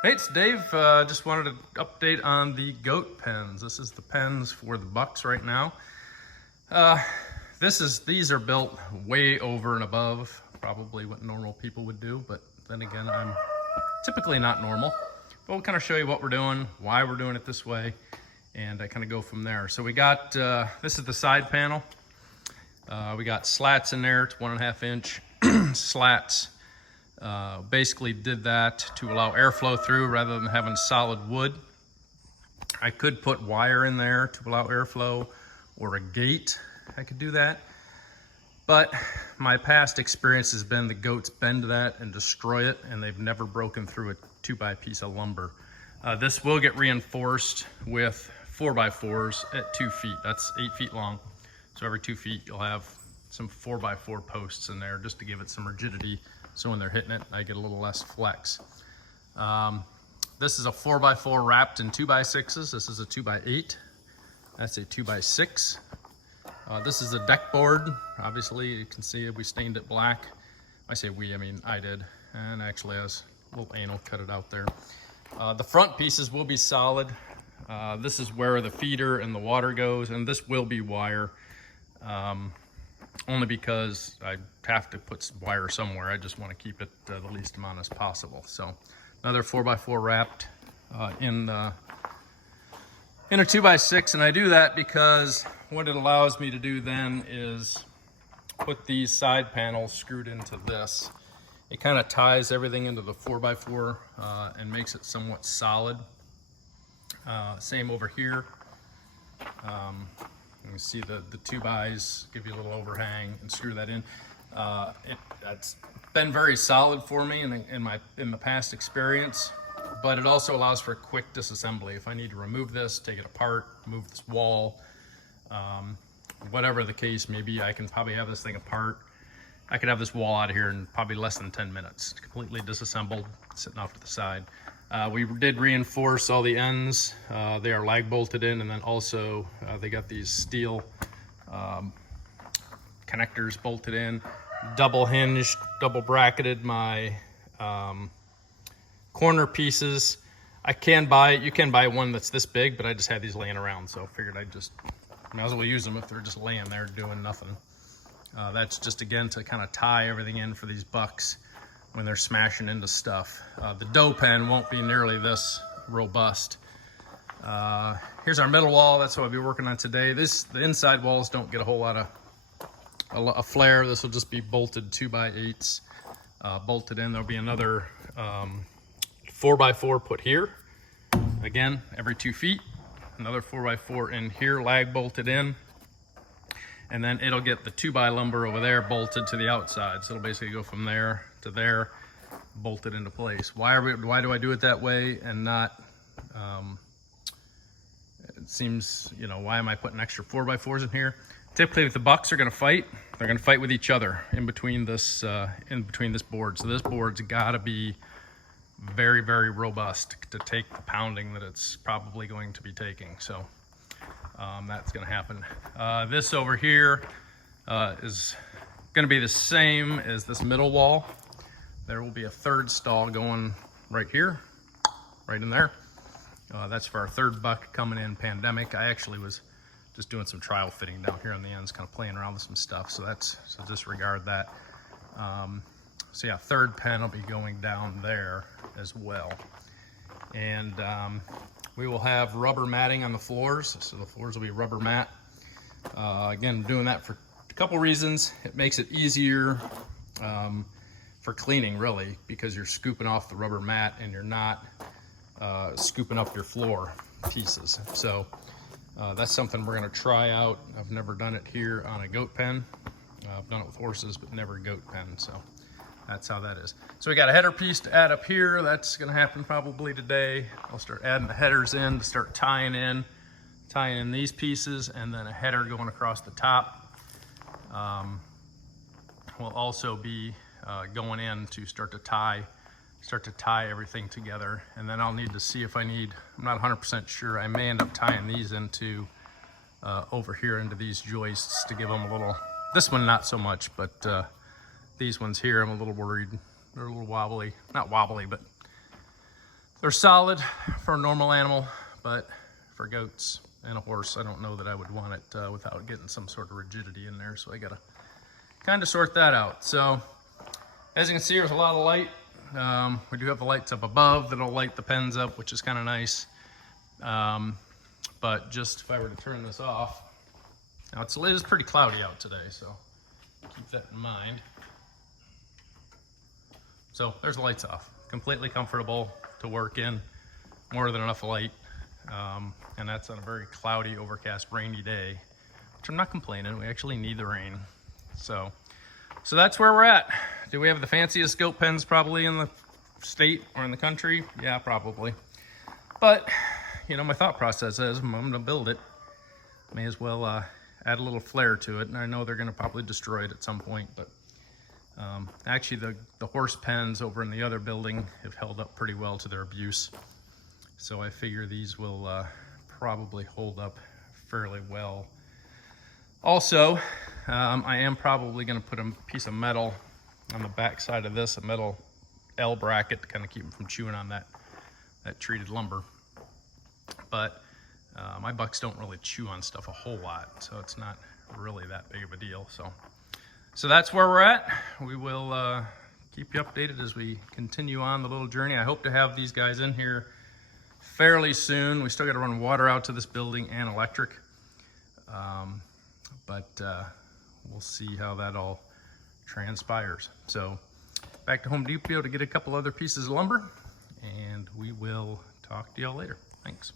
Hey, it's Dave. Just wanted to update on the goat pens. This is the pens for the bucks right now. These are built way over and above probably what normal people would do, but then again, I'm typically not normal. But we'll kind of show you what we're doing, why we're doing it this way, and I kind of go from there. So we got, this is the side panel. We got slats in there. It's 1.5 inch slats. Basically did that to allow airflow through rather than having solid wood. I could put wire in there to allow airflow, or a gate. I could do that. But my past experience has been the goats bend that and destroy it, and they've never broken through a 2x piece of lumber. This will get reinforced with 4x4s at 2 feet. That's 8 feet long. So every 2 feet, you'll have some 4x4 posts in there just to give it some rigidity. So when they're hitting it, I get a little less flex. This is a 4x4 wrapped in 2x6s. This is a 2x8. That's a 2x6. This is a deck board. Obviously, you can see we stained it black. I say we, I mean I did. And actually has a little anal cut it out there. The front pieces will be solid. This is where the feeder and the water goes, and this will be wire. Only because I have to put some wire somewhere. I just want to keep it the least amount as possible. So another 4x4 wrapped in a 2x6, and I do that because what it allows me to do then is put these side panels screwed into this. It kind of ties everything into the 4x4 and makes it somewhat solid. Same over here. You can see the 2x give you a little overhang and screw that in. It's been very solid for me in the past experience, but it also allows for quick disassembly. If I need to remove this, take it apart, move this wall, whatever the case may be, I can probably have this thing apart. I could have this wall out of here in probably less than 10 minutes, completely disassembled, sitting off to the side. We did reinforce all the ends. They are lag bolted in, and then also they got these steel connectors bolted in. Double hinged, double bracketed my corner pieces. You can buy one that's this big, but I just had these laying around, so I figured I'd just might as well use them if they're just laying there doing nothing. That's just again to kind of tie everything in for these bucks when they're smashing into stuff. The doe pen won't be nearly this robust. Here's our middle wall. That's what I'll be working on today. The inside walls don't get a whole lot of flare. This will just be bolted 2x8s, bolted in. There'll be another 4x4 put here. Again, every 2 feet. Another 4x4 in here, lag bolted in. And then it'll get the 2x lumber over there bolted to the outside. So it'll basically go from there to there, bolted into place. Why do I do it that way and not, it seems, why am I putting extra 4x4s in here? Typically if the bucks are gonna fight, they're gonna fight with each other in between this board. So this board's gotta be very, very robust to take the pounding that it's probably going to be taking. So that's gonna happen. This over here is gonna be the same as this middle wall. There will be a third stall going right here, right in there. That's for our third buck coming in pandemic. I actually was just doing some trial fitting down here on the ends, kind of playing around with some stuff. So disregard that. So yeah, third pen will be going down there as well. And we will have rubber matting on the floors. So the floors will be rubber mat. Again, doing that for a couple reasons. It makes it easier for cleaning, really, because you're scooping off the rubber mat and you're not scooping up your floor pieces. So that's something we're gonna try out. I've never done it here on a goat pen. I've done it with horses, but never a goat pen. So that's how that is. So we got a header piece to add up here. That's gonna happen probably today. I'll start adding the headers in to start tying in these pieces, and then a header going across the top. Will also be going in to start to tie everything together. And then I'll need to see if I'm not 100% sure. I may end up tying these into over here into these joists to give them a little, this one not so much, but these ones here I'm a little worried. They're a little wobbly, not wobbly, but They're solid for a normal animal, but for goats and a horse, I don't know that I would want it without getting some sort of rigidity in there. So I gotta kind of sort that out. So as you can see, there's a lot of light. We do have the lights up above that'll light the pens up, which is kind of nice. But just if I were to turn this off, now it is pretty cloudy out today, so keep that in mind. So there's the lights off. Completely comfortable to work in, more than enough light. And that's on a very cloudy, overcast, rainy day, which I'm not complaining. We actually need the rain. So that's where we're at. Do we have the fanciest goat pens probably in the state or in the country? Yeah, probably. But, you know, my thought process is I'm going to build it. May as well add a little flair to it. And I know they're going to probably destroy it at some point, but actually the horse pens over in the other building have held up pretty well to their abuse. So I figure these will probably hold up fairly well. Also, I am probably going to put a piece of metal on the back side of this, a metal L bracket to kind of keep them from chewing on that treated lumber. But my bucks don't really chew on stuff a whole lot, so it's not really that big of a deal. So that's where we're at. We will keep you updated as we continue on the little journey. I hope to have these guys in here fairly soon. We still got to run water out to this building and electric. But we'll see how that all transpires. So back to Home Depot to get a couple other pieces of lumber, and we will talk to y'all later. Thanks.